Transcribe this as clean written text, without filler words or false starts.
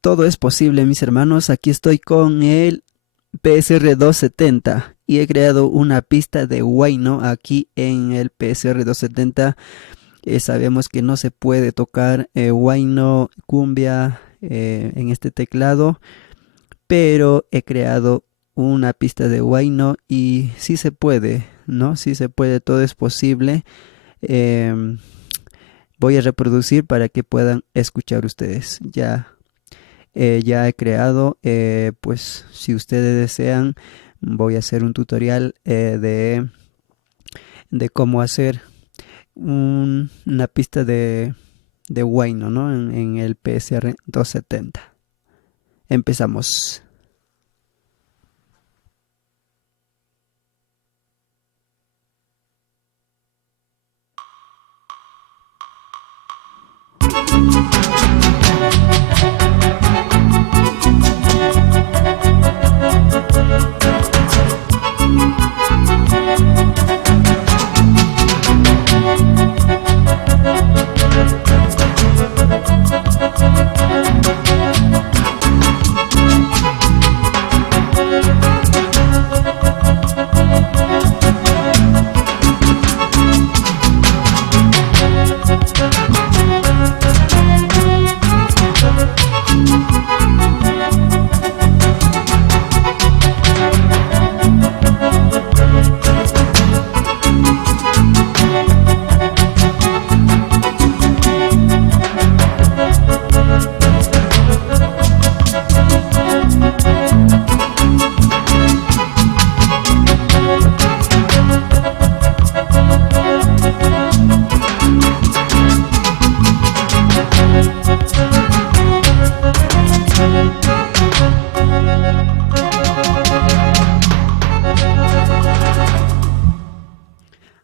Todo es posible, mis hermanos. Aquí estoy con el PSR 270 y he creado una pista de Huayno aquí en el PSR 270. Sabemos que no se puede tocar Huayno, cumbia en este teclado, pero he creado una pista de Huayno y sí se puede, ¿no? Sí se puede, todo es posible. Em, Voy a reproducir para que puedan escuchar ustedes. Ya he creado, pues si ustedes desean, voy a hacer un tutorial de cómo hacer una pista de Huayno, ¿no? En el PSR 270. Empezamos.